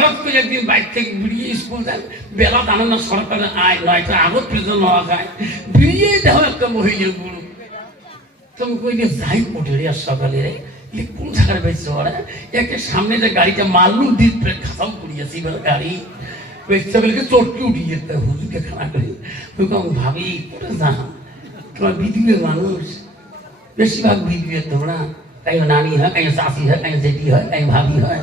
হঠাৎ একদিন বাইক থেকে বেরিয়ে স্কুল যায়। বেলা জানে না আয় নয়টা আগত পর্যন্ত নেওয়া যায়। বেরিয়ে দেখো একটা মহিলার গুরু তুমি কইলে যাই উঠে সকালে কোন জায়গায় ওরা একে সামনে যে গাড়িটা মারলু দিন খাতাও করিয়াছি এবার গাড়ি। বেঁচে চটকে উঠিয়ে যেতে হুজুরকে খানা করি কম ভাবি কোথায় যা তোমার বিদ্যুতের মানুষ বেশিরভাগ বিদ্যুতের তোমরা। কাই নানি হয় কাই চাষি হয় কাই জেঠি হয় কাই ভাবি হয়।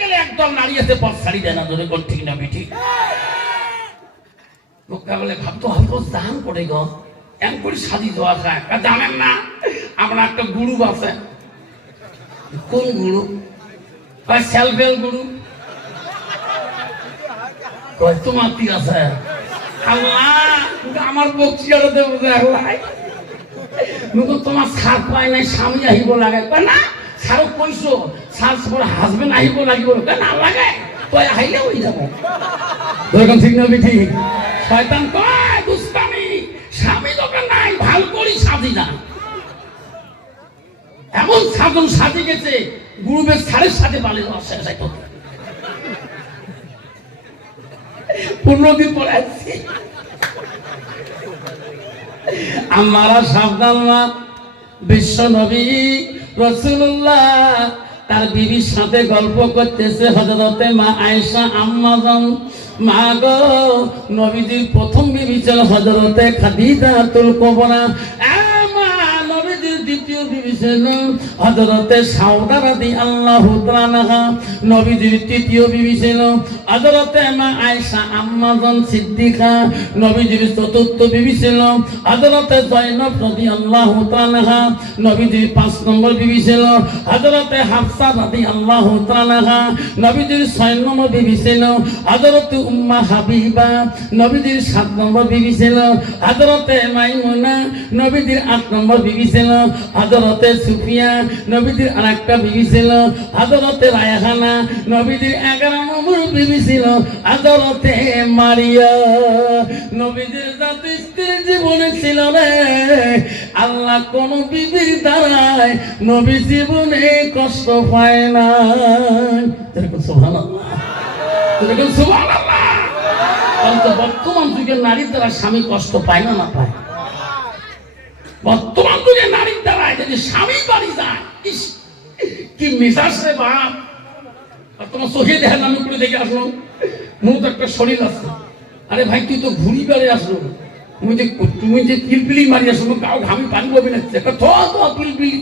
গেলে একদল পথ দেয় না ধরে কোন ঠিক না বিঠি লোকটা বলে, ভাবতো দান করে করে সাজি দেওয়া তা জানেন না একটা গুরু আছে। কোন গুরু? হেল্প গুরু। তোমার কি আছে? আমার বক্সিয়ারে দেব আল্লাহ তোমার সার পায় নাই, স্বামী আহিব লাগে। না সারক কইছো সার পর হাজবেন্ড আহিব লাগিব। কয় না লাগে তই আহিলে হয়ে যাব। এরকম ঠিক না ঠিক শয়তান কয়, দুষ্টামি, স্বামী দোকান নাই, ভালো করি সাজি না এমন সাজন সাজে গেছে গুরুবের সারের সাথে পালে পনেরো দিন পরে আসছি আমারা সাবধান না বিশ্ব নবী রসুল্লাহ তার বিবির সাথে গল্প করতেছে হজরতে মা আয়েশা আম্মাজন। মা গো, নবীজির প্রথম বিবি ছিল হজরতে খাদিজা তুল কবরা। দ্বিতীয় বিবি ছিল হজরতে সাউদা রাদি আল্লাহ তাআলা নবীজির তৃতীয় বিবি ছিল হজরতে মা আয়েশা আম্মাজন সিদ্দিকা, নবীজির চতুর্থ বিবি ছিল হজরতে জয়নব রাদি আল্লাহ তাআলা নবীজির পাঁচ নম্বর বিবি ছিল হজরতে হাফসা রাদি আল্লাহ তাআলা নবীজির ছয় নম্বর বিবি ছিল হজরতে উম্মা হাবিবা, নবীজির সাত নম্বর বিবি ছিল হজরতে মাইমুনা, নবীজির আট নম্বর বিবি হজরতে সুফিয়া নবীজির আরেকটা বিবি ছিল। হজরতে রায়হানা, নবীজির এগারো নম্বর বিবি ছিল। হজরতে মারিয়া, নবীজির জাতি স্ত্রী জীবনে ছিল রে। আল্লাহ কোন বিবির দ্বারায় নবী জীবনে কষ্ট পায় না। বর্তমান যুগের নারীর দ্বারা স্বামী কষ্ট পায় না না পায়। বর্তমান যুগের নারীর দ্বারা যদি স্বামী বাড়ি যায় কি মেজাজ রে বাপ। আর তোমার চোখে দেখার নামে করে দেখে আসলো। মুখ একটা শরীর আরে ভাই, তুই তো ঘুরি বেড়ে আসলো। তুমি যে তুমি যে পিলপিলি মারি আসলো কাউ ঘামি পানি পাবি না। একটা থ তো পিলপিলি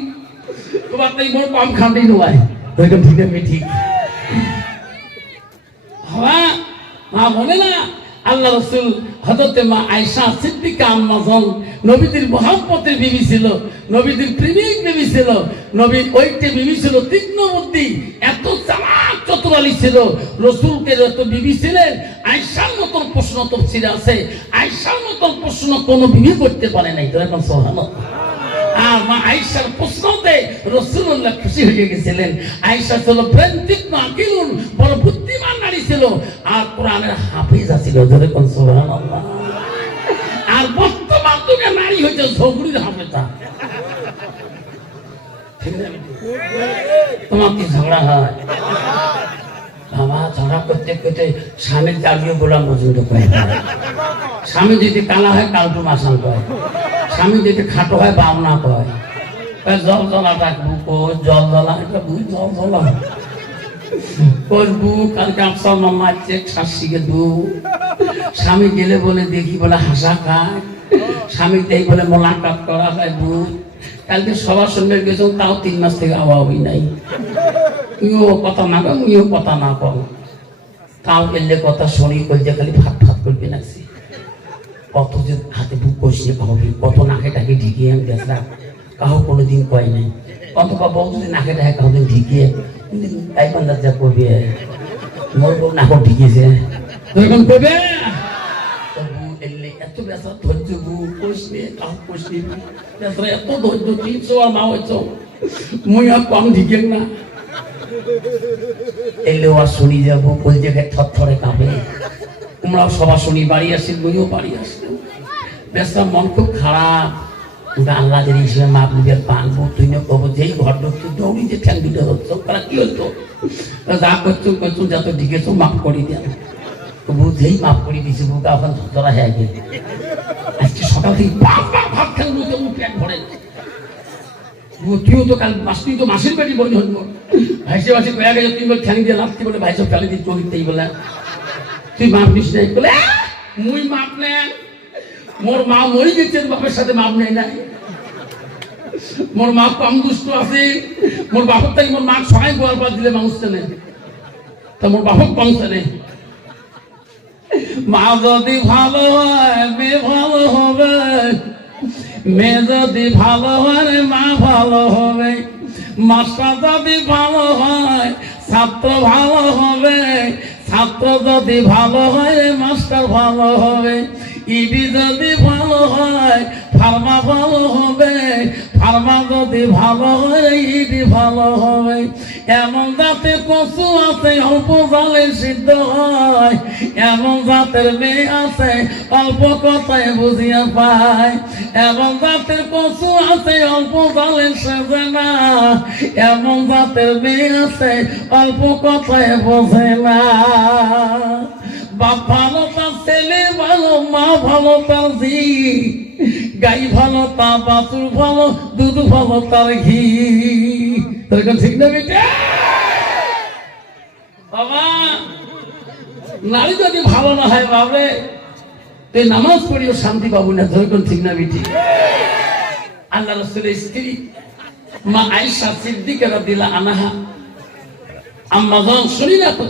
তোমার তাই মোর কম খান্দেই নয় ওইটা ঠিক আছে ঠিক। মা বলে না আল্লাহ রসুল হজরতে মা আয়সা সিদ্দিকা আম্মাজন নবীদের মহাম্মতের বিবি ছিল, নবীদের প্রেমিক বিবি ছিল নবীর ওইটে বিবি ছিল, তীক্ষ্ণ এত চালাক, চতুরালি ছিল। রসুলকে যত বিবি ছিলেন আয়সার মতন প্রশ্ন তো ছিল আছে। আয়সার মতন প্রশ্ন কোনো বিবি করতে পারে নাই। তো এখন সোহানো আর মা আয়েশার প্রশ্নতে রসুল্লাহ খুশি হয়ে গেছিলেন। আয়েশা ছিল ব্রেন্তিক আকিলুন, বড় বুদ্ধিমান নারী ছিল। আর কোরআনের হাফিজা ছিল ধরে কোন সুবহানাল্লাহ। আর বর্তমান যুগে নারী হইতে ঝগড়ির হাফেজা। তোমার কি ঝগড়া হয়? বাবা ঝগড়া করতে করতে স্বামীর দাঁড়িয়ে গোলাম পর্যন্ত দেয়। স্বামী যদি কালা হয় কালটু মাসান কয়। স্বামী যদি খাটো হয় বামনা কয়। জল জলা ডাকবু কো জল জলা? এটা বুঝ জল জলা। করবু কালকে আপসাল মামা আছে শাসিকে দু স্বামী গেলে বলে, দেখি বলে হাসা খায়। স্বামী দেই বলে, মোলাকাত করা হয় বুঝ কালকে সবার সঙ্গে গেছো তাও তিন মাস থেকে আওয়াবই নাই। তুইও কথা না কর মুইও কথা না কর তাও এলে কথা শুনি কইতে খালি ফাট ফাট করবি নাকছি কত যে হাতে বুক কষিয়ে খাওয়াবি কত নাকে টাকে ঢিকিয়ে আমি দেখলাম কাহো কোনোদিন কয় নাই। কত কাপড় যদি নাকে টাকে কাহদিন ঢিকিয়ে তাই পান্দার যা করবি। মোর বউ নাকর ঢিকিয়েছে তুই এখন করবে? এত ব্যথা ধৈর্য বুক কোষ নিয়ে কাহ কোষ নিয়ে ব্যথা এত ধৈর্য আর মা হয়েছ মুই আর কম ঢিকে না। এলে শুনি যাব কোন জায়গায় কাঁপে। তোমরাও সবার শুনি, বাড়ি মুইও বাড়ি মন খুব খারাপ। আল্লাহ পানবো তুই না কবো যেই ঘর ঢুকছো দৌড়ি যে ঠ্যাং দুটো তারা কি হতো যা করছ করছ যত ঢিকেছো মাফ করি দেন তবু যেই মাফ করে দিয়েছি বুকে, এখন ধরা হয়ে গেছে আজকে সকাল থেকে ভাত তুইও তো কাল মাস তুই তো মাসের পেটি বলি হইব ভাইসে ভাইসে কয়া গেছে তুই বলে ঠ্যাং দিয়ে লাফতি বলে ভাইসে ফেলে দিয়ে চলিতেই বলে তুই মাপ নিস নাই বলে মুই মাপ নেন মোর মা মরি গেছে বাপের সাথে মাপ নেই নাই মোর মা কম দুষ্ট আছে মোর বাপের থেকে মোর মা সবাই গোয়াল পাত দিলে মানুষ চেনে তা মোর বাপক কম চেনে মা যদি ভালো হয় ভালো হবে মেয়ে যদি ভালো হয়, মা ভালো হবে। মাস্টার যদি ভালো হয়, ছাত্র ভালো হবে। ছাত্র যদি ভালো হয়, মাস্টার ভালো হবে। ইডি যদি ভালো হয়, ফার্মা ভালো হবে। ফার্মা যদি ভালো হয় ইডি ভালো হবে। এমন জাতের কচু আছে, অল্প জালে সিদ্ধ হয়। এমন জাতের মেয়ে আছে, অল্প কথায় বুঝিয়া পায়। এমন জাতের কচু আছে, অল্প জালে সেজে না। এমন জাতের মেয়ে আছে, অল্প কথায় বোঝে না। বাপ ভালো তার ছেলে, ভালো, মা ভালো তার ঝি। গাই ভালো তা বাতুর ভালো, দুধ ভালো তার ঘি। ঠিক না বাবা, নারী যদি ভালো না হয় বাবরে তুই নামাজ পড়িও শান্তি পাবো না ঠিক না আল্লাহ রসুলের স্ত্রী, মা দিলা আনাহা, আম্মা শুনি না তো?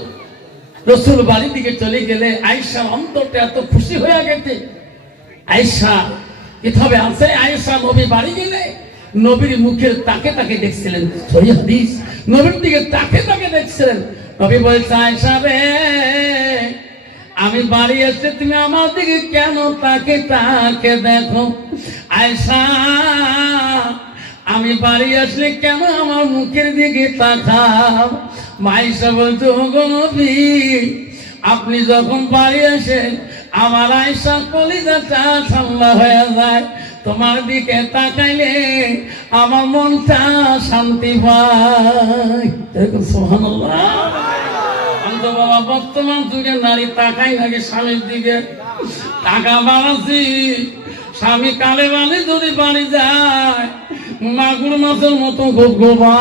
রসুল বাড়ির দিকে চলে গেলে আয়সার অন্তরটা এত খুশি হয়ে গেছে। আয়সা কীভাবে আছে আয়সা নবী বাড়ি গেলে নবীর মুখের তাকে তাকে দেখছিলেন। নবীর দিকে তাকে তাকে দেখছিলেন। নবী বলছে আয়সা রে, আমি বাড়ি এসে তুমি আমার দিকে কেন তাকে তাকে দেখো? আয়সা আমি বাড়ি আসলে কেন আমার মুখের দিকে তাকাও? মাইসা বলতো "ওগো নবী, আপনি যখন বাড়ি আসেন, আমার আয়সা কলিজাটা ঠান্ডা হয়ে যায়। তোমার দিকে তাকাইলে আমার মনটা শান্তি পায়। বাবা, বর্তমান যুগে নারী তাকাই থাকে স্বামীর দিকে। টাকা বাড়াচ্ছি, স্বামী কালে বালি যদি বাড়ি যায়, মাগুর মাছের মতো গোবা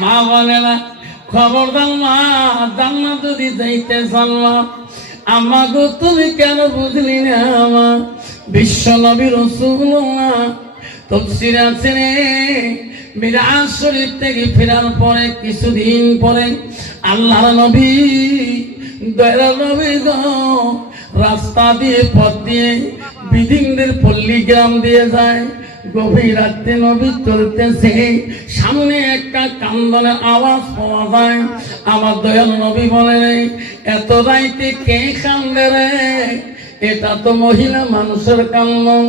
মা বলে না খবর খবরদার মা জান্না যদি যাইতে চাল্লা আমাকে তুমি কেন বুঝলি না আমার? বিশ্ব নবী রসুল্লাহ তফসির আছে রে। বিরাট শরীফ থেকে ফেরার পরে, কিছুদিন পরে আল্লাহর নবী, দয়াল নবী রাস্তা দিয়ে, পথ দিয়ে বিধিনদের পল্লী গ্রাম দিয়ে যায়। গভীর রাত্রে নবী চলতেছে। সামনে একটা কান্দনের আওয়াজ পাওয়া যায়। আমার দয়াল নবী বলে, এত রাইতে কে কান্দে রে? এটা তো মহিলা মানুষের কান্দন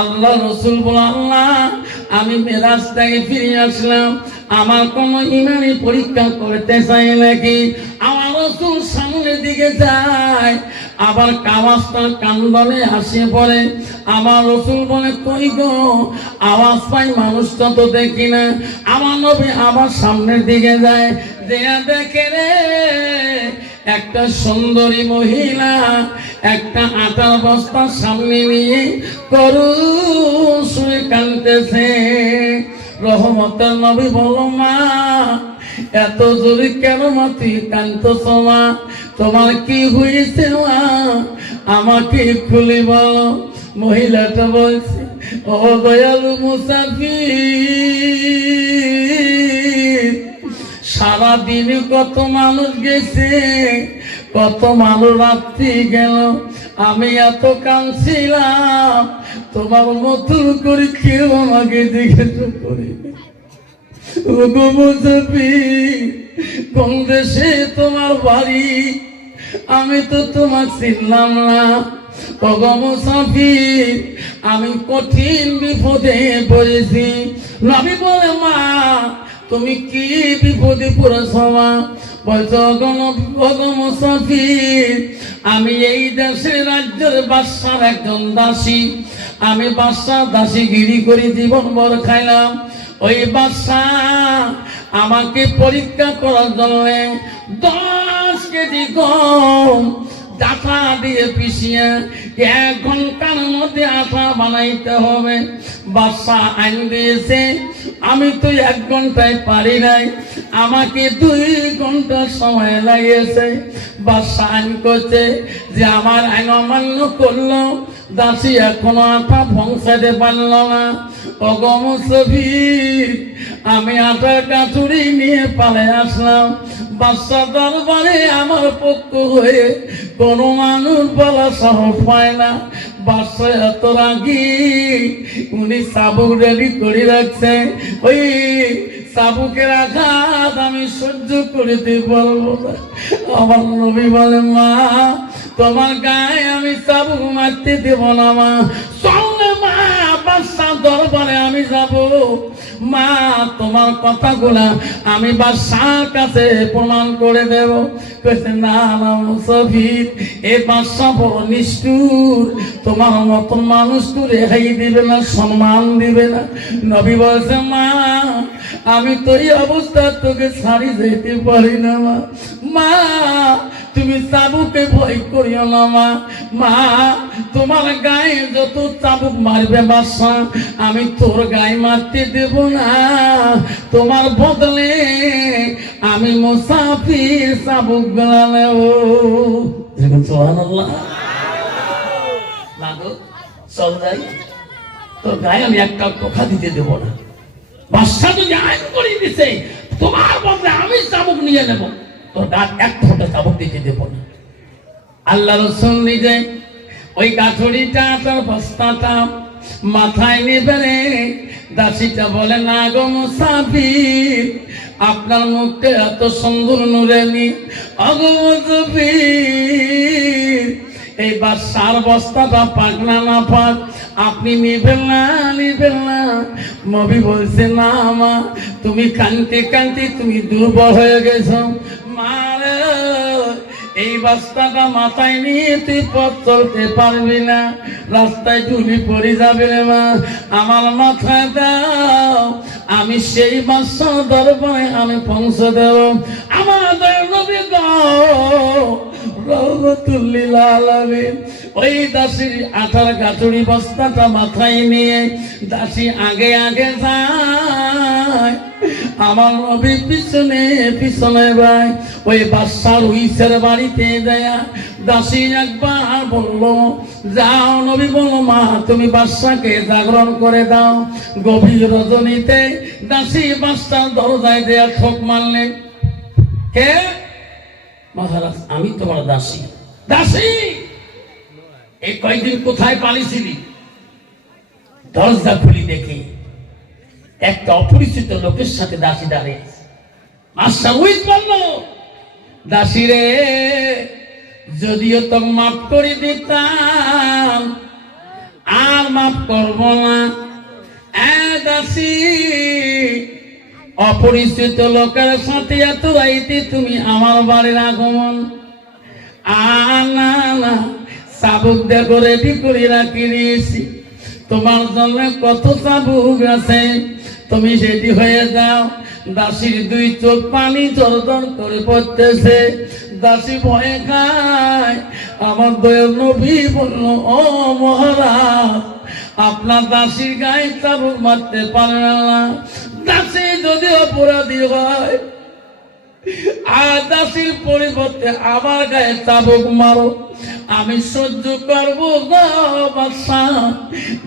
আল্লাহ রসুল বল, আল্লাহ, আমি মেরাজ থেকে ফিরে আসলাম। আমার কোন ইমানি পরীক্ষা করতে চাই নাকি? আমার রসুল সামনের দিকে যায়। আবার কাওয়াজটা কান্দনে আসে পড়ে। আমার রসুল বলে, কই গো, আওয়াজ পাই মানুষটা তো দেখি না। আমার নবী আবার সামনের দিকে যায়, দেয়া দেখে রে, একটা সুন্দরী মহিলা, একটা আটার বস্তা সামনে নিয়ে করু শুয়ে কানতেছে রহমতের নবী বলো মা এত জোরে কেন মাতি কান্ত মা তোমার কি হয়েছে মা? আমাকে খুলে বলো। মহিলাটা বলছে, ও দয়ালু মুসাফির সারা দিনে কত মানুষ গেছে, কত মানুষ রাত্রি গেল, আমি এত কাঁদছিলাম, তোমার মতন করে কেউ আমাকে জিজ্ঞেস করে মুসাফি তোমার বাড়ি? আমি তো তোমার চিনলাম না। আমি কঠিন বিপদে পড়েছি। নবী বলে, মা, তুমি কি বিপদে পড়েছ মা? আমি এই দেশের রাজ্যের বাদশার একজন দাসী। আমি বাদশাহ দাসীগিরি করে জীবন বর খাইলাম। ওই বাদশা আমাকে পরীক্ষা করার জন্য দশ কেজি গম ডাটা দিয়ে পিছিয়ে এক ঘণ্টার মধ্যে আটা বানাইতে হবে। বাদশা আইন দিয়েছে, আমি তো এক ঘন্টায় পারি নাই, আমাকে দুই ঘণ্টা সময় লাগিয়েছে। বাদশা আইন করছে যে আমার আইন অমান্য করল, দাসী এখনও আটা পৌঁছাতে পারল না। অগম সফির আমি আটার কাচুরি নিয়ে পালে আসলাম বাচ্চা দরবারে আমার পক্ষ হয়ে কোনো মানুষ বলা সাহস পায় না। বাচ্চা এত রাগি, উনি সাবুক রেডি করে রাখছে। ওই সাবুকের আঘাত আমি সহ্য করতে পারব না। আমার নবী বলে মা তোমার গায়ে আমি সাবুক মারতে দেব না, মা। সঙ্গে মা, বাদশাহ দরবারে আমি যাব। মা, তোমার কথাগুলা আমি বাদশার কাছে প্রমাণ করে দেব। কইছে, না না, মুসাফির, এ বাদশাহ বড় নিষ্ঠুর। তোমার মতন মানুষ তো রেহাই দিবে না, সম্মান দিবে না। নবী বলছে, মা, আমি তো এই অবস্থা তোকে ছাড়ি যেতে পারি না, মা। মা তুমি চাবুকে ভয় করিও না, মা। মা, তোমার গায়ে যত চাবুক মারবে বাসা, আমি তোর গায়ে মারতে দেব না। তোমার বদলে আমি মুসাফির চাবুক দেখুন, সুবহানাল্লাহ। লাগো চল যাই। তোর গায়ে আমি একটা পোকা দিতে দেব না। বাদশা যদি আইন করে দিছে, তোমার বদলে আমি চাবুক নিয়ে নেব। তোর দাঁত এক ফোঁটা চাবুক দিতে দেব না। আল্লাহ রসুল নিজে ওই গাছড়িটা, তার বস্তাটা মাথায় নেবে রে দাসিটা বলে, না গো মুসাফির, আপনার মুখে এত সুন্দর নুরেনি। অগো মুসাফির এই বাসার বস্তাটা পাক না না পাক আপনি নিবেন না নিবেন না। মবি বলছে, না মা, তুমি কানতে কানতে তুমি দুর্বল হয়ে গেছো। মারে এই বস্তাটা মাথায় নিয়ে তুই পথ চলতে পারবি না। রাস্তায় ঝুলি পড়ে যাবে রে মা। আমার মাথায় দাও, আমি সেই বাসা দরবারে আমি পৌঁছে দেব। আমাদের নবী দাও ওই নিয়ে আগে আগে আমার নবী পিছনে পিছনে ভাই ওই বাদশার উইসের বাড়িতে দেয়া দাসী একবার বলল, যাও নবী বলল মা, তুমি বাদশাকে জাগরণ করে দাও। গভীর রজনীতে দাসী বাদশার দরজায় দেয়া ঠোক মারলেন। কে? মহারাজ আমি তোমার দাসী। দাসী? এই কয়েকদিন কোথায় পালিয়েছিলি দরজা খুলি দেখি। একটা অপরিচিত লোকের সাথে দাসী দাঁড়িয়ে আছে। উইথ বলল দাসী রে, যদিও তো মাফ করে দিতাম, আর মাফ করব না। দাসী অপরিচিত লোকের সাথে এত রাইতে তুমি আমার বাড়ির আগমন। আর না চাবুক দেখো রেডি করে রাখি দিয়েছি। তোমার জন্য কত চাবুক আছে। তুমি রেডি হয়ে যাও। দাসির দুই চোখ পানি জরদর করে পড়তেছে। দাসী ভয়ে খায়। আমার দয়াল নবী বলল, ও মহারাজ, আপনার দাসীর গায়ে চাবুক মারতে পারে না। দাসী যদি অপরাধী হয়, আর দাসীর পরিবর্তে আমার গায়ে চাবুক মারো। আমি সহ্য করব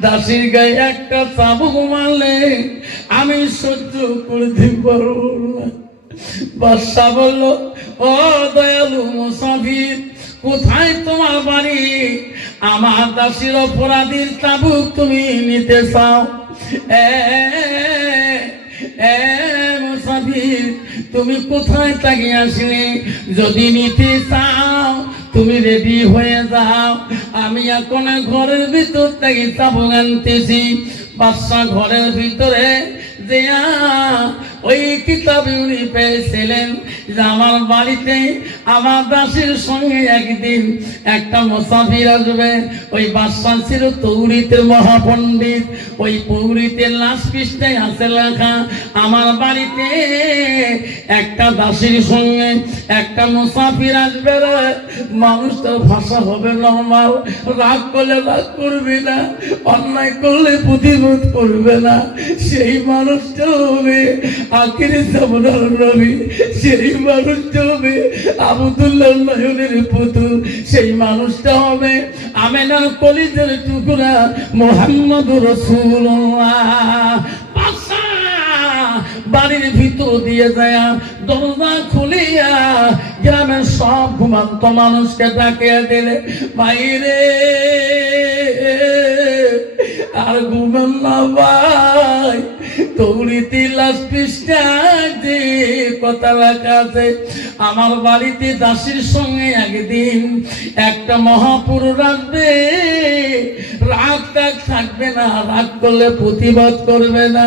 দাসির গায়ে একটা চাবুক মারলে আমি সহ্য করতে পারব না। বাদশা বলল, ও দয়ালু মুসাফির, কোথায় তোমার বাড়ি? আমার দাসীর অপরাধীর চাবুক তুমি নিতে চাও। এ তুমি কোথায় তাকিয়ে আসলে যদি নিতে চাও, তুমি রেডি হয়ে যাও। আমি এখন ঘরের ভিতর থেকে চাবো আনতেছি। বাচ্চা ঘরের ভিতরে যে ওই কিতাব উনি পেয়েছিলেন যে আমার বাড়িতে আমার দাসের সঙ্গে একদিন একটা মুসাফির আসবে। ওই বাদশাহ ছিল তৌরিতের মহাপণ্ডিত। ওই পৌরিতের লাশ পৃষ্ঠায় আছে লেখা, আমার বাড়িতে একটা দাসীর সঙ্গে একটা মুসাফির আসবে রে। মানুষটার ভাষা হবে নর্মাল, রাগ করলে রাগ করবে না, অন্যায় করলে প্রতিরোধ করবে না। সেই মানুষটা হবে হবে পুতুল হবে বাড়ির ভিতর দিয়ে যায়, দরজা খুলিয়া গ্রামের সব ঘুমান্ত মানুষকে ডাকিয়ে দিলে বাইরে আর ঘুমেন না ভাই। তৌরিতি লাস্ট পৃষ্ঠা কথা লেখা আমার বাড়িতে দাসীর সঙ্গে একদিন একটা মহাপুরুষ আসবে। রাগ টাগ থাকবে না, রাগ করলে প্রতিবাদ করবে না।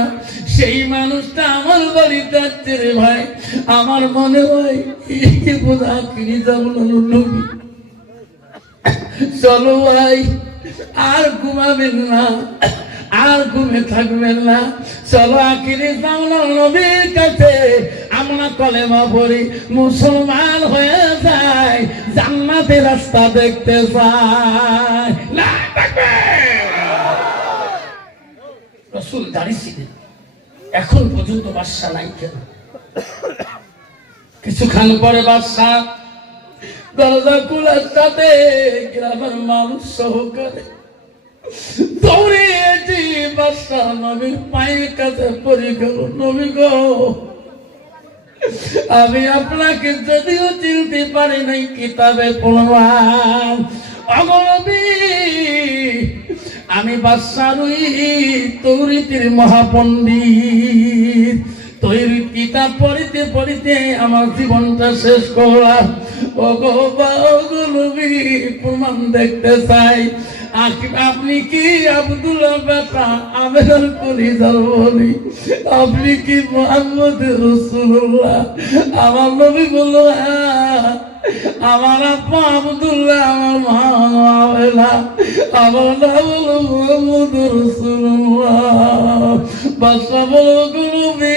সেই মানুষটা আমার বাড়িতে আসছে রে ভাই। আমার মনে হয় চলো ভাই, আর ঘুমাবেন না। আর ঘুমে থাকবেন না। চলো আখিরি জামলার নবীর কাছে, আমরা কলেমা পড়ি, মুসলমান হয়ে যায়, জান্নাতের রাস্তা দেখতে চাই। না রসুল দাঁড়িয়েছিলেন এখন পর্যন্ত বাদশা নাই কেন? কিছুক্ষণ পরে বাদশা দরজা খোলার সাথে গ্রামের মানুষ সহকারে আমি আপনাকে যদিও চিনতে পারি নাই কিতাবে আমি বাদশারুই তৌরিতির তৈরি কিতাব পড়িতে পড়িতে আমার জীবনটা শেষ করলাম ও গো বা প্রমাণ দেখতে চাই। আপনি কি আব্দুল্লাহ বেটা আবেদন করি বলি? আপনি কি মোহাম্মদ রসুল্লাহ আমার নবী বলল হ্যাঁ আমার আপা আব্দুল্লাহ, আমার মা আমার নাম হলো মোহাম্মদ রসুল্লাহ বাসা বলো গুরুবি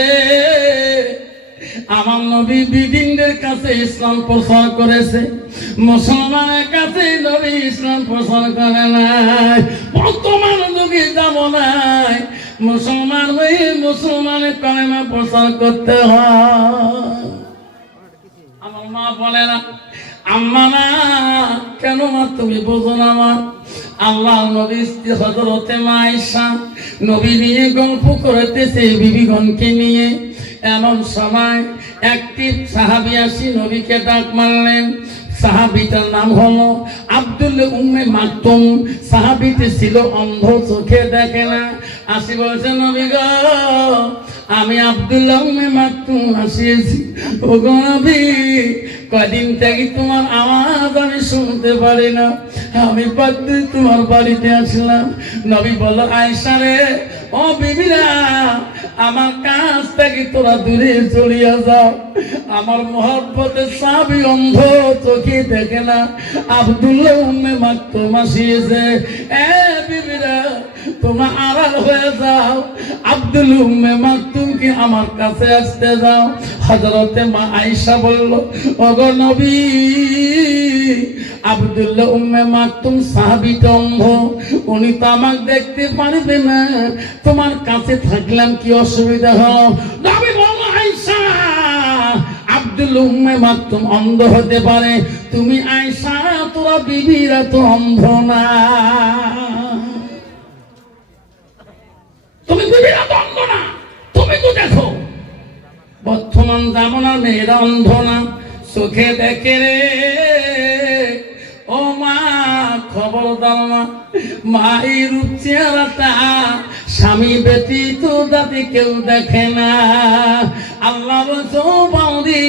ইসলাম প্রচার করেছে। মুসলমানের কাছে নবী ইসলাম প্রচার করে নাই। বর্তমান যুগে যাব নাই। মুসলমান হয়ে মুসলমানের কলেমা প্রচার করতে হয়। আমার মা বলে না, আম্মা না, কেন মা, তুমি বোঝো না মা আল্লাহ নবী হজরতে মা নবী নিয়ে গল্প করতেছে, বিবিগণকে নিয়ে। এমন সময় একটি সাহাবি আসি, নবীকে ডাক মারলেন। সাহাবিটার নাম হলো আব্দুল উম্মে মাকতুম। সাহাবিতে ছিল অন্ধ, চোখে দেখে না। আসি বলছে, নবী গ, আমি আব্দুল্লাহ উম্মে মাকতুম আসিয়েছি। ও গো নবী, কদিন থেকে তোমার আওয়াজ আমি শুনতে পারি না। আমি পাদ্রি তোমার বাড়িতে আসলাম। নবী বলো আয়সা রে, ও বিবিরা আমার কাছ থেকে তোরা দূরে চলিয়া যাও। আমার মহব্বতের সাবি অন্ধ, চোখে দেখে না। আব্দুল্লাহ মাকতুম আসিয়েছে। এ বিবিরা, তোমরা আড়াল হয়ে যাও। আব্দুল উম্মে আমার কাছে আসতে যাও। হযরতে মা আয়েশা বলল, ওগো নবী, আব্দুল্লাহ উম্মে মাকতুম সাহাবীটা অন্ধ উনি তো আমাকে দেখতে পারবে না। তোমার কাছে থাকলাম কি অসুবিধা হলো নবী অন্ধ হতে পারে। তুমি তোরা বিবিরা তো অন্ধ না। তুমি বিবিরা তো অন্ধ না। তুমি তো দেখো, বর্তমান মেয়েরা অন্ধ না। চোখে দেখে রে, ও মা খবর দাও মা, মায়ের চেহারাটা স্বামী ব্যতীত দাদি কেউ দেখে না। আল্লাহ বাউদি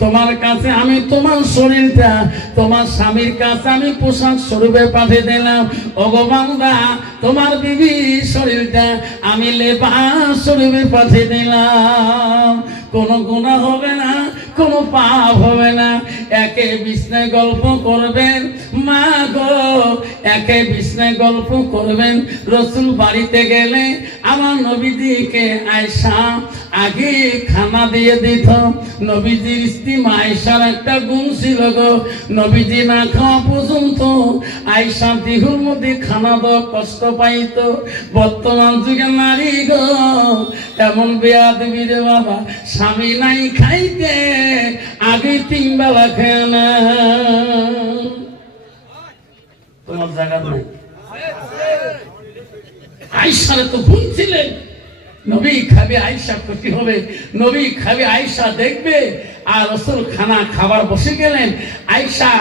তোমার কাছে আমি তোমার শরীরটা, তোমার স্বামীর কাছে আমি পোশাক স্বরূপে পাঠিয়ে দিলাম। অগবাংলা তোমার বিবি শরীরটা আমি লেবা স্বরূপে পাঠিয়ে দিলাম। কোনো গুণা হবে না, কোনো পাপ হবে না। একে বিষ্ণায় গল্প করবেন, মা গো, একে বিষ্ণায় গল্প করবেন। রসুল বাড়িতে গেলে আমার নবীদিকে আয়সা আগে খানা দিয়ে দিত। নবীজির স্ত্রী আয়সার একটা গুণ ছিল গো, নবীজি না খাওয়া পর্যন্ত আয়সা দিহুর মধ্যে খানা দেওয়া কষ্ট পাইত। বর্তমান যুগে নারী গো, এমন বেয়া দেবী রে বাবা স্বামী নাই খাইতে, আগে তিন বেলা খেয়ে না। তোমার জায়গা নাই। আইসারে তো ভুলছিলেন নবী খাবে আয়সা, ক্ষতি হবে। নবী খাবে আয়সা দেখবে, আর রসুল খানা খাবার বসে গেলেন। আয়সা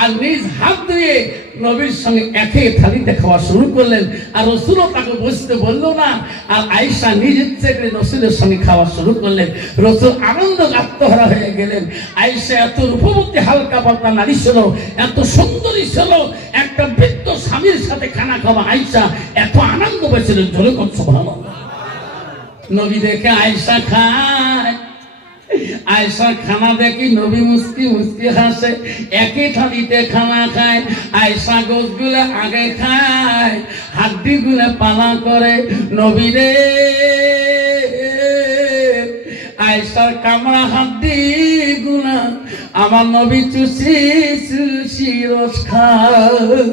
আর নিজ হাত দিয়ে নবীর সঙ্গে একে থালিতে খাওয়া শুরু করলেন। আর রসুলও তাকে বসতে বলল না। আর আয়সা নিজ ইচ্ছে করে রসুলের সঙ্গে খাওয়া শুরু করলেন। রসুল আনন্দ আত্মহারা হয়ে গেলেন। আয়সা এত রূপবতী, হালকা পাতলা নারী ছিল, এত সুন্দরী ছিল, একটা বৃদ্ধ স্বামীর সাথে খানা খাওয়া আয়সা এত আনন্দ পেয়েছিলেন করছ ভালো নবী দেখে আয়সা খায় আয়সা খানা দেখি, নবী মুস্কি মুস্কি হাসে, একই থালিতে খানা খায়। আয়সা গোস গুলে আগে খায় হাড্ডি গুলে পালা করে, নবী রে। আয়সার কামড়া হাড্ডি গুলা আমার নবী চুষি চুষি রস খায়।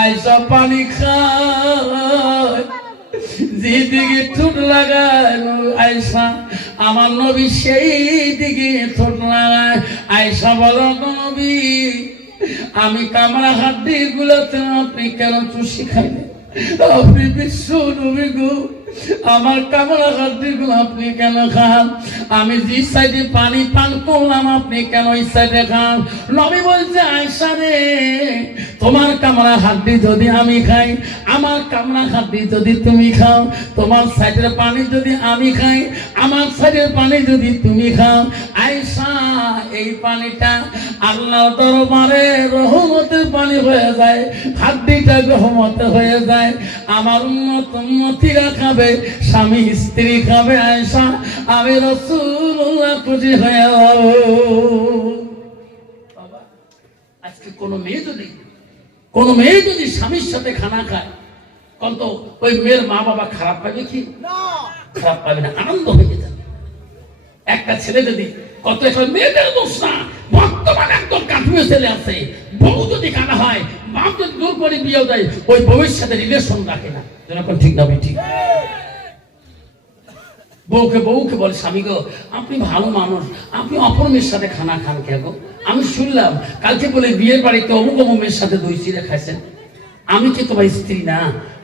আয়সা পানি খায়। যেদিকে ঠোঁট লাগালো আয়সা আমার নবী সেই দিকে ঠোঁট লাগায়। আয়সা বলো নবী, আমি কামড়া হাত দিয়ে গুলোতে আপনি কেন চুষি খাইলেন? আপনি বিশ্ব নবী গো আমার কামড়া হাড্ডি গুলো আপনি কেন খান? আমি যে সাইডে পানি পান করলাম, আপনি কেন ওই সাইডে খান? নবী বলছে আয়সা রে, তোমার কামড়া হাড্ডি যদি আমি খাই, আমার কামড়া হাড্ডি যদি তুমি খাও, তোমার সাইডের পানি যদি আমি খাই, আমার সাইডের পানি যদি তুমি খাও। আয়সা এই পানিটা আল্লাহ দরবারে রহমতের পানি হয়ে যায়, হাড্ডিটা রহমতে হয়ে যায়। আমার উন্নত উন্নতিরা খাবে স্বামী স্ত্রী খাবে আয়সা আমি রসুল্লাহ খুশি হয়ে যাব। আজকে কোনো মেয়ে যদি কোনো মেয়ে যদি স্বামীর সাথে খানা খায় কত ওই মেয়ের মা বাবা খারাপ পাবে কি? খারাপ পাবে না আনন্দ হয়ে যাবে। একটা ছেলে যদি কত একটা মেয়েদের দোষ না, বর্তমানে একদম কাঠুয়ে ছেলে আছে, বউ যদি কানা হয়, বাপ যদি দূর করে বিয়ে দেয়, ওই সাথে রিলেশন রাখে না। যেরকম ঠিক না ঠিক। বউকে বউকে বলে, স্বামী গো, আপনি ভালো মানুষ, আপনি অপর মেয়ের সাথে খানা খান কে গো? আমি শুনলাম, কালকে বলে বিয়ের বাড়িতে অমুক মেয়ের সাথে দই চিড়ে খাইছেন। আমি কি তোমার স্ত্রী না?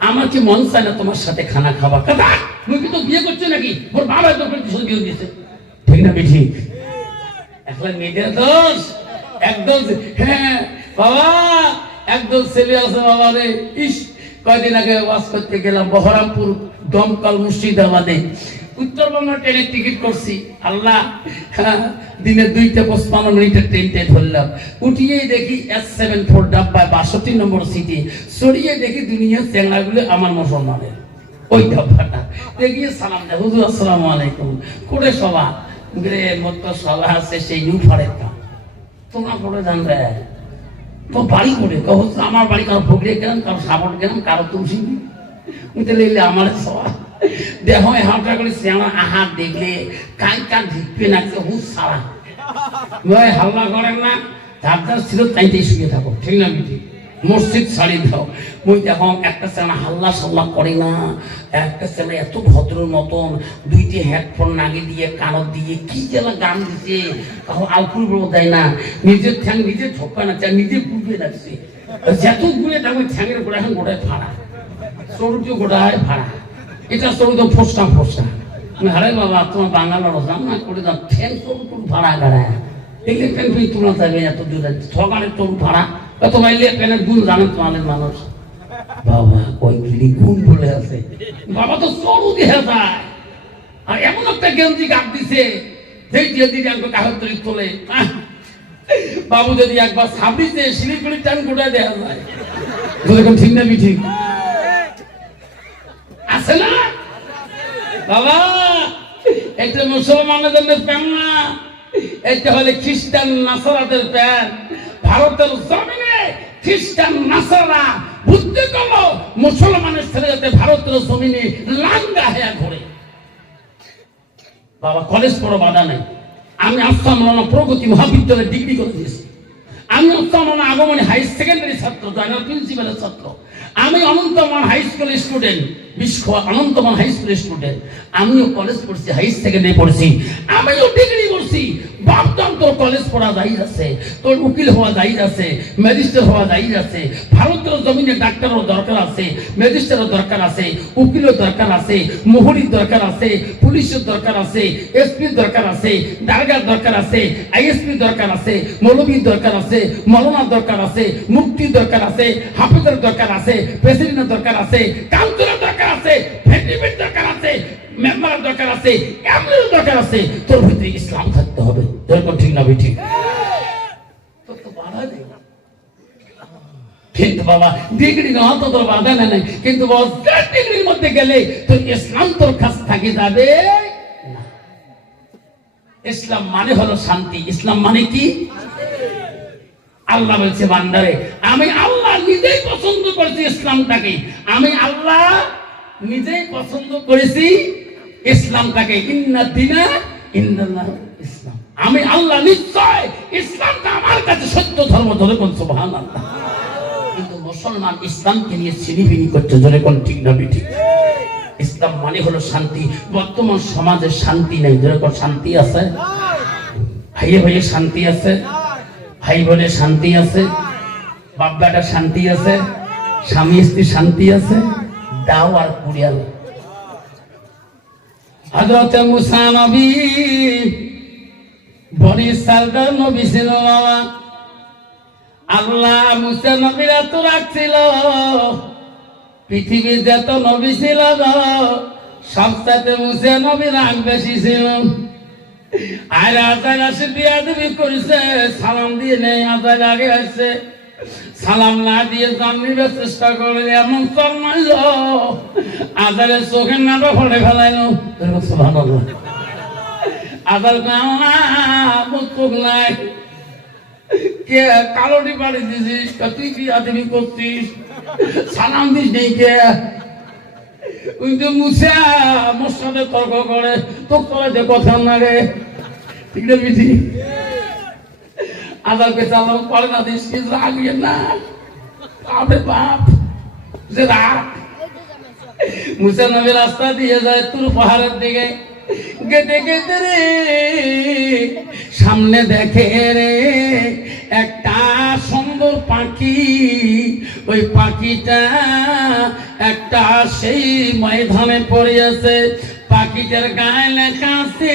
আমার কি মন চায় না তোমার সাথে খানা খাওয়া? কথা? তুমি কি তো বিয়ে করছ নাকি? ওর বাবা তোর বিয়ে দিয়েছে? ঠিক না এখন নিজের দোষ? একদম হ্যাঁ বাবা একদম ছেলে আছে বাবা রে ইস কয়দিন আগে করতে গেলাম বহরামপুর দমকল মুর্শিদাবাদে। উত্তরবঙ্গ ট্রেনের টিকিট করছি। আল্লাহ হ্যাঁ, দিনে দুইটা পঁচপান্ন মিনিটের ট্রেনটা ধরলাম। উঠিয়েই দেখি এস সেভেন ফোর ডাব্বায় বাষট্টি নম্বর সিটে। সরিয়ে দেখি দুনিয়ার চ্যাংড়াগুলো আমার মুসলমানের। ওই ডাব্বাটা। দেখিয়ে সালাম দেয় হুজুর আসসালামু আলাইকুম। করে সভা। আমার বাড়ি কারও ফকরে গেলাম, কারও সাবট গেলাম, কারও তুলসী আমার সবা দেহ হাঁটা করে শ্যামা আহার দেখলে কাই কান ঢিকবে না হুস সারা। হাল্লা করেন না যার যার ছিল তাইতেই শুয়ে থাকো। ঠিক না বিটি মসজিদ ছাড়ি দাও। মুই দেখো, একটা চেনা হাল্লা সাল্লা করে না। একটা চেনা এত ভদ্র মতন, দুইটি হেডফোন নাগে দিয়ে, কানত দিয়ে, কি যেন গান দিছে। কাহো আলকুল দেয় না। নিজের ঠ্যাং নিজে ঝোঁকা না চায় নিজে পুজে রাখছে যত গুলে দেখো ঠ্যাংয়ের গোড়া এখন গোড়ায় ফাড়া সরুজ গোড়ায় ফাড়া এটা সরুজ ফোসটা ফোসটা। আরে বাবা, তোমার বাঙালোর রান্না করে দাও। ঠ্যাং তোর ভাড়া গাড়ায়। দেখলে ফিন তোলা যাবে এত দূরে। সকালে তোর ভাড়া। এলে ফ্যানের গুণ জানেন তোমাদের মানুষ। বাবা কই কিলি গুণ বলে আছে? বাবা তো সরু দিয়ে যায়। আর এমন একটা গেঞ্জি গাপ দিছে দিয়ে কাগজ তৈরি তোলে। বাবু যদি একবার সাবড়িতে শিলিগুড়ি টান গোটা দেওয়া যায়। যেরকম ঠিক না ঠিক আছে না? বাবা এটা মুসলমানদের প্যান না। এটা হলে খ্রিস্টান নাসারাদের প্যান। ভারতের জমিনে খ্রিস্টান নাসারা বুদ্ধি করল মুসলমানের ছেলে যাতে ভারতের জমিনে লাঙ্গা হয়ে ঘোরে। বাবা কলেজ পড়ো বাধা নেই। আমি আসাম মৌলানা প্রগতি মহাবিদ্যালয়ে ডিগ্রি করে দিয়েছি। আমি উত্তমন আগমনী হাই সেকেন্ডারি ছাত্র, জয়নাল প্রিন্সিপালের ছাত্র। আমি অনন্তমান হাই স্কুলের স্টুডেন্ট বিশ্ব অনন্তমান হাই স্কুলের স্টুডেন্ট আমিও কলেজ পড়ছি হাই পড়ছি আমিও ডিগ্রি তোর কলেজ পড়া আছে তোর উকিল হওয়া যাই আছে ম্যাজিস্ট্রেট হওয়া যাই আছে ভারতের জমিনে ডাক্তারও দরকার আছে ম্যাজিস্ট্রেটের দরকার আছে উকিলের দরকার আছে মোহরির দরকার আছে পুলিশের দরকার আছে এসপির দরকার আছে দারগার দরকার আছে আইএসপির দরকার আছে মৌলবীর দরকার আছে মৌলানার দরকার আছে মুক্তির দরকার আছে হাফিজের দরকার আছে প্রেসিডেন্টের দরকার আছে কাউন্সিলের দরকার আছে দরকার আছে মেম্বারের দরকার আছে দরকার আছে, তোর ভিতরে ইসলাম থাকতে হবে। ঠিক না ঠিক। কিন্তু বাবা, ডিগ্রি তো তোর বাধা কিন্তু ডিগ্রির মধ্যে গেলে তোর ইসলাম তোর কাছ থাকি যাবে ইসলাম মানে হলো শান্তি। ইসলাম মানে কি? আল্লাহ বলছে, বান্দারে, আমি আল্লাহ নিজেই পছন্দ করেছি ইসলামটাকে। আমি আল্লাহ নিজেই পছন্দ করেছি ইসলামটাকে। ইন্না দিনা, ইন্নাল্লাহ ইসলাম। আমি আল্লাহ নিশ্চয় ইসলামটা আমার কাছে সত্য ধর্ম ধরে কোন সুবহান আল্লাহ কিন্তু মুসলমান ইসলামকে নিয়ে চিনিবিনি করছে ধরে কোন ঠিক না ঠিক ইসলাম মানে হলো শান্তি। বর্তমান সমাজে শান্তি নেই ধরে কোন শান্তি আছে? ভাইয়ে ভাইয়ে শান্তি আছে? ভাই বোনের শান্তি আছে? বাপ বেটা শান্তি আছে? স্বামী স্ত্রী শান্তি আছে? দাও আর কুড়িয়াল। হজরত মুসা নবী বনি সালদার নবী ছিল আল্লাহ মুসা নবীরা তো রাখছিল পৃথিবীর যত নবী ছিল সবসাথে মুসা নবী রাগ বেশি ছিল। আর আজার আসে বিয়া দেবী করেছে, সালাম দিয়ে নেই আজার আগে আসছে। সালাম না দিয়ে জান নিবে চেষ্টা করলে এমন চল মারল আজারের চোখের নাটা ফলে ফেলাইলো। ভালো আজার চোখ নাই। কে কালোটি বাড়ি দিছিস? তুই বিয়া দেবী করছিস? সালাম দিস নেই কে? যে মুসা মোর সাথে তর্ক করে, তোর তোরা যে কথা না রে। ঠিক না বিধি আদালকে চালাম পরে না দিস কি রাগিয়ে না? আবে বাপ, যে রাগ। মুসা নবী রাস্তা দিয়ে যায়, তোর পাহাড়ের দিকে। গেতে গেতে রে, সামনে দেখে রে, একটা সুন্দর পাখি। ওই পাখিটা একটা সেই ময়দানে পড়ে আছে। পাখিটার গায়ে লেখা আছে